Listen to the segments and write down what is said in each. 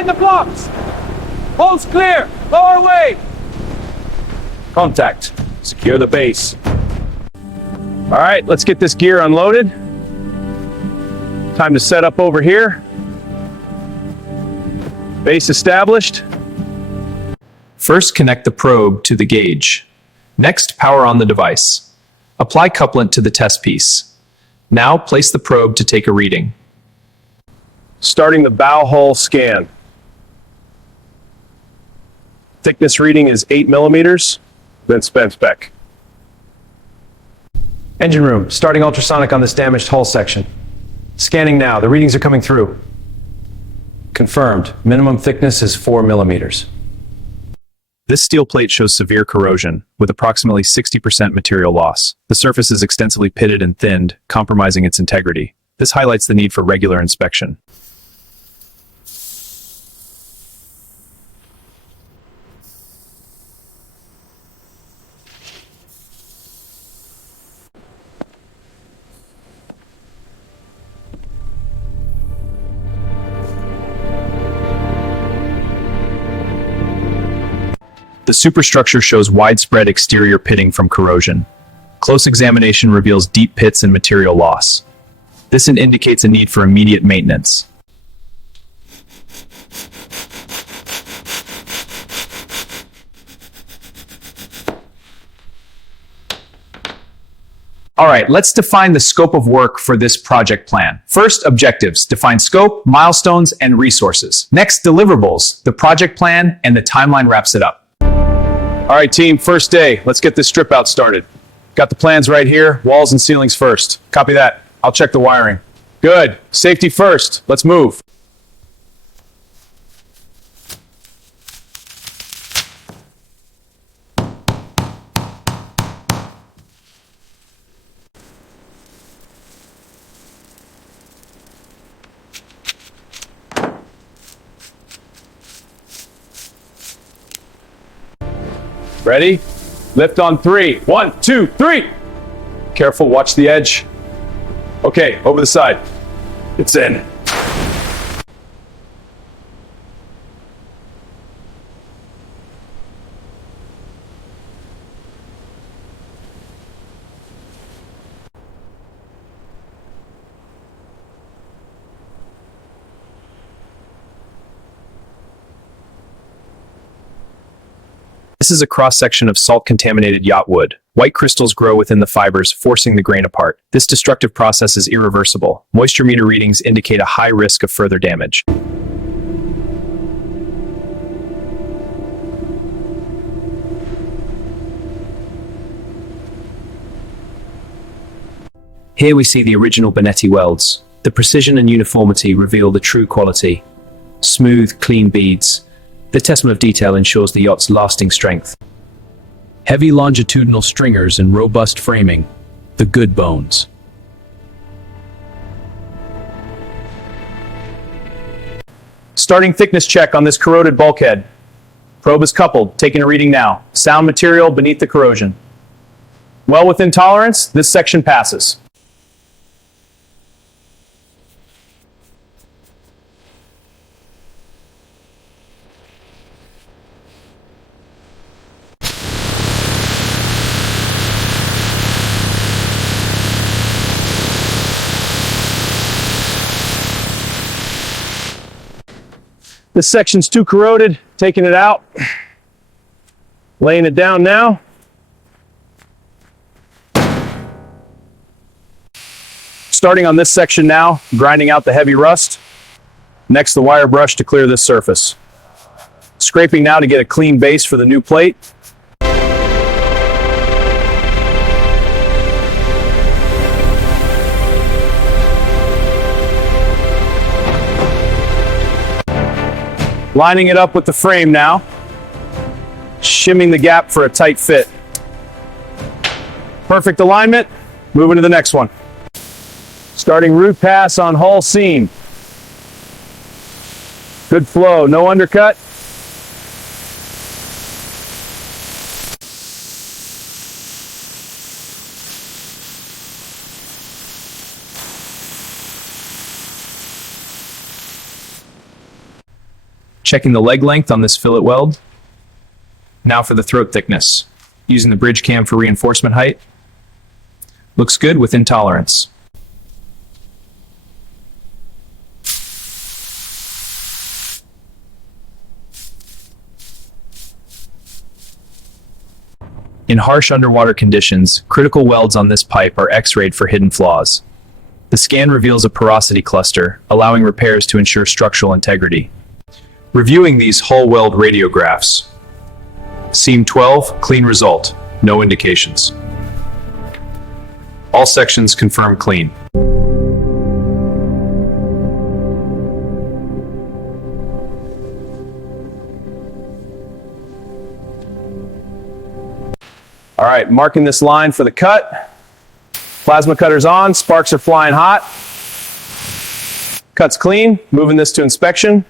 Behind the blocks! Holes clear! Lower away! Contact. Secure the base. All right, let's get this gear unloaded. Time to set up over here. Base established. First, connect the probe to the gauge. Next, power on the device. Apply couplant to the test piece. Now, place the probe to take a reading. Starting the bow hull scan. Thickness reading is 8 millimeters, then span spec. Engine room, starting ultrasonic on this damaged hull section. Scanning now, the readings are coming through. Confirmed, minimum thickness is 4 millimeters. This steel plate shows severe corrosion, with approximately 60% material loss. The surface is extensively pitted and thinned, compromising its integrity. This highlights the need for regular inspection. The superstructure shows widespread exterior pitting from corrosion. Close examination reveals deep pits and material loss. This indicates a need for immediate maintenance. All right, let's define the scope of work for this project plan. First, objectives. Define scope, milestones, and resources. Next, deliverables. The project plan and the timeline wraps it up. All right, team, first day. Let's get this strip out started. Got the plans right here. Walls and ceilings first. Copy that. I'll check the wiring. Good. Safety first. Let's move. Ready? Lift on 3. 1, 2, 3. Careful, watch the edge. Okay, over the side. It's in. This is a cross-section of salt-contaminated yacht wood. White crystals grow within the fibers, forcing the grain apart. This destructive process is irreversible. Moisture meter readings indicate a high risk of further damage. Here we see the original Bonetti welds. The precision and uniformity reveal the true quality. Smooth, clean beads. The testament of detail ensures the yacht's lasting strength. Heavy longitudinal stringers and robust framing, the good bones. Starting thickness check on this corroded bulkhead. Probe is coupled, taking a reading now. Sound material beneath the corrosion. Well within tolerance, this section passes. This section's too corroded, taking it out. Laying it down now. Starting on this section now, grinding out the heavy rust. Next, the wire brush to clear this surface. Scraping now to get a clean base for the new plate. Lining it up with the frame now. Shimming the gap for a tight fit. Perfect alignment. Moving to the next one. Starting root pass on hull seam. Good flow, no undercut. Checking the leg length on this fillet weld. Now for the throat thickness. Using the bridge cam for reinforcement height. Looks good within tolerance. In harsh underwater conditions, critical welds on this pipe are X-rayed for hidden flaws. The scan reveals a porosity cluster, allowing repairs to ensure structural integrity. Reviewing these hull weld radiographs. Seam 12, clean result, no indications. All sections confirm clean. All right, marking this line for the cut. Plasma cutter's on, sparks are flying hot. Cut's clean, moving this to inspection.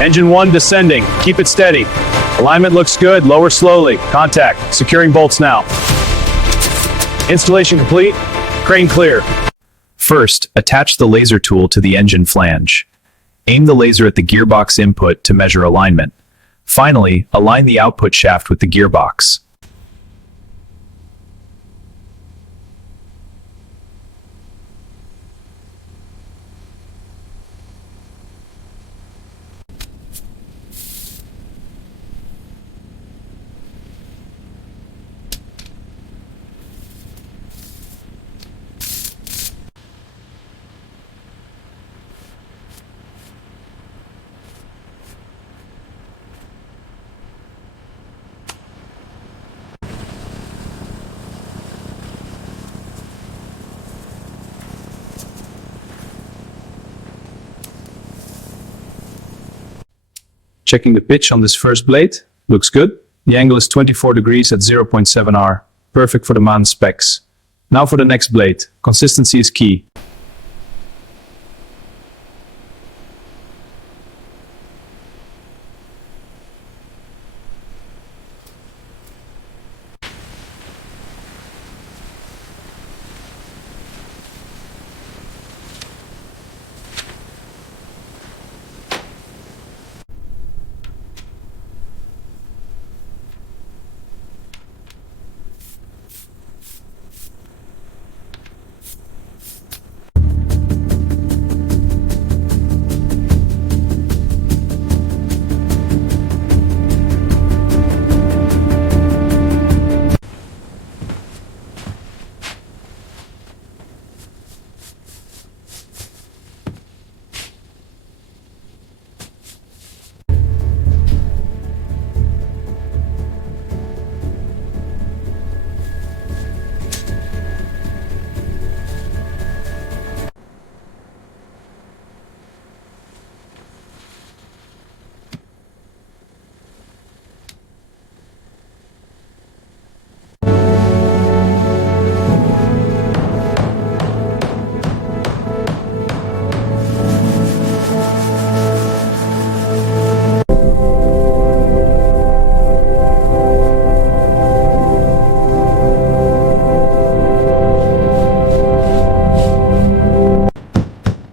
Engine 1 descending. Keep it steady. Alignment looks good. Lower slowly. Contact. Securing bolts now. Installation complete. Crane clear. First, attach the laser tool to the engine flange. Aim the laser at the gearbox input to measure alignment. Finally, align the output shaft with the gearbox. Checking the pitch on this first blade. Looks good. The angle is 24 degrees at 0.7 R. Perfect for the man specs. Now for the next blade. Consistency is key.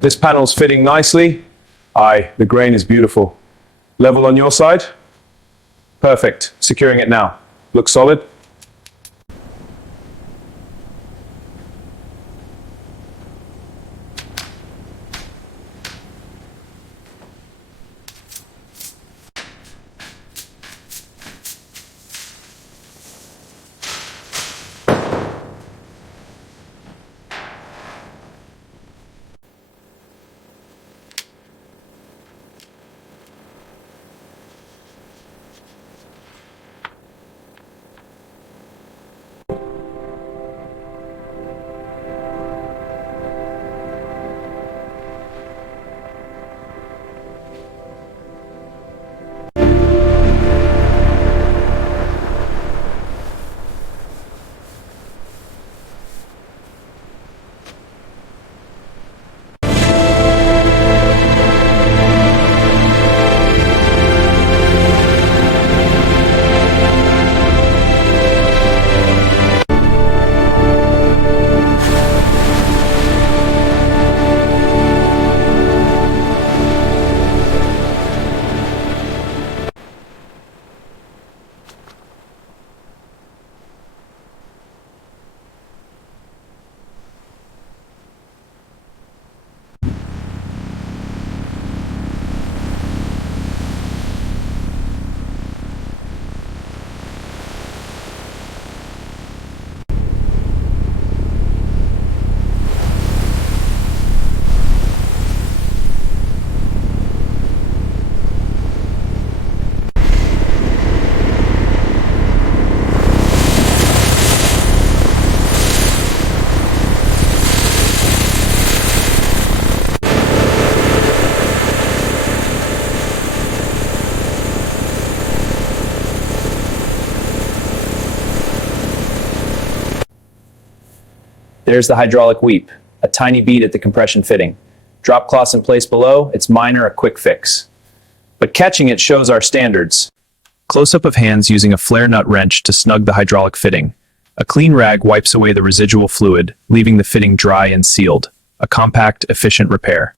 This panel is fitting nicely. Aye, the grain is beautiful. Level on your side? Perfect. Securing it now. Looks solid. There's the hydraulic weep, a tiny bead at the compression fitting. Drop cloths in place below, it's minor, a quick fix. But catching it shows our standards. Close-up of hands using a flare nut wrench to snug the hydraulic fitting. A clean rag wipes away the residual fluid, leaving the fitting dry and sealed. A compact, efficient repair.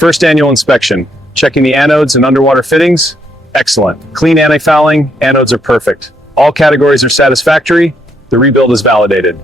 First annual inspection. Checking the anodes and underwater fittings. Excellent. Clean anti-fouling. Anodes are perfect. All categories are satisfactory. The rebuild is validated.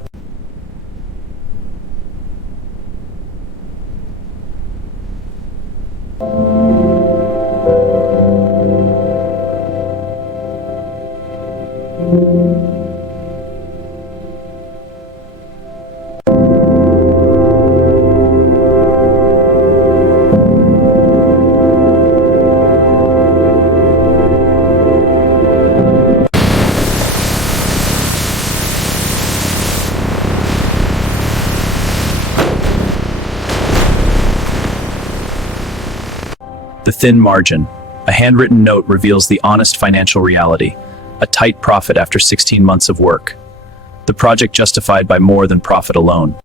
The thin margin. A handwritten note reveals the honest financial reality. A tight profit after 16 months of work. The project justified by more than profit alone.